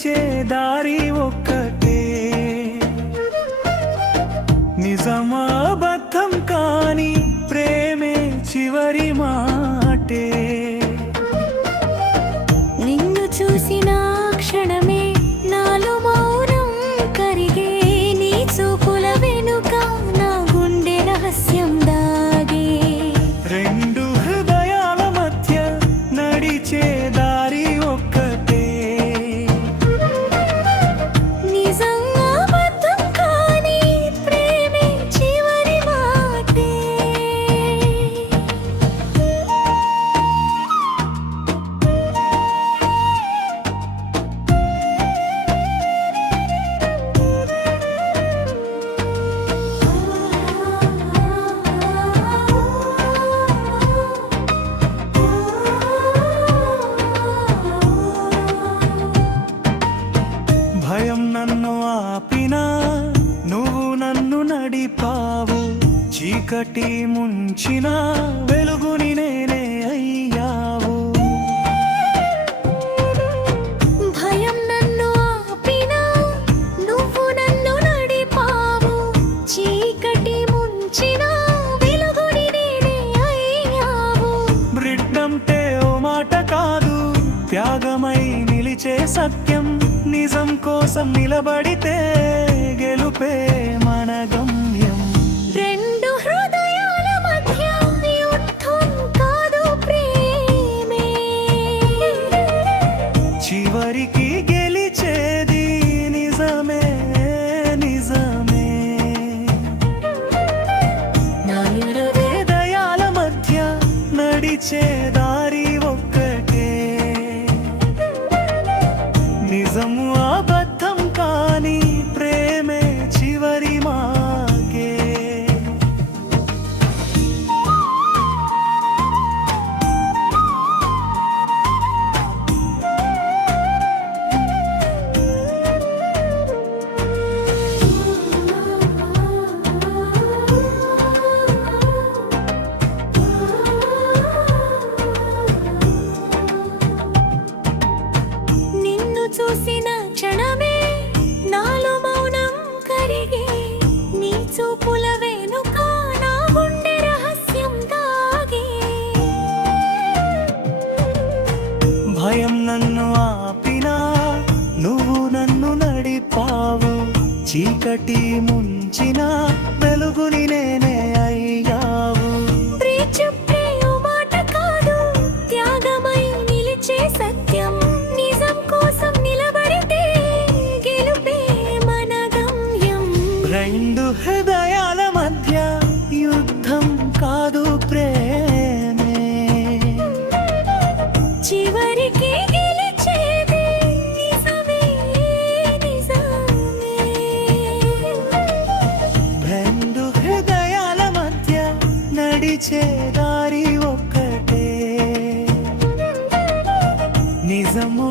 నడిచే దారి ఒక్కటే, నిజమా అబద్ధం కాని ప్రేమే చివరి మాటే. నిన్ను చూసిన క్షణమే నాలో మౌనం కరిగే, నీ చూపుల వెనుక నా గుండె రహస్యం దాగే. రెండు హృదయాల మధ్య నడిచే దారి ఒక్కటే, నిజంగా అబద్ధం కాని ప్రేమే చివరి మాటే. భయం నన్ను ఆపినా నువ్వు నన్ను నడిపావు, చీకటి ముంచిన వెలుగుని నేనే అయ్యావు. భయం నన్ను ఆపినా నువ్వు నన్ను నడిపావు, చీకటి ముంచిన వెలుగుని నేనే అయ్యావు. బ్రిడ్డంటే ఓ మాట కాదు, త్యాగమై నిలిచే సత్యం, నిజం కోసం నిలబడితే గెలుపే మన గమ్యం. రెండు హృదయాల మధ్య యుద్ధం కాదు ప్రేమే, చివరికి గెలిచేది నిజమే నిజమే. నా హృదయాల మధ్య నడిచే దారి ఒక్కటే, నిజము అబద్ధం కాని ప్రేమే చివరి మాగే. నిన్ను చూసిన క్షణమే నాలో మౌనం కరిగే, నీ చూపుల వెనుక నా గుండె రహస్యం దాగే. భయం నన్ను ఆపినా నువ్వు నన్ను నడిపావు, చీకటి ముంచిన వెలుగుని నేనే అయ్యావు. ప్రేమ ఓ మాట కాదు, త్యాగమై నిలిచే సత్యం, నిజం కోసం నిలబడితే గెలుపే మన గమ్యం. రెండు హృదయాల మధ్య యుద్ధం కాదు ప్రేమే, చివరికి గెలిచేది నిజమే నిజమే. రెండు హృదయాల మధ్య నడిచే దారి ఒక్కటే, నిజము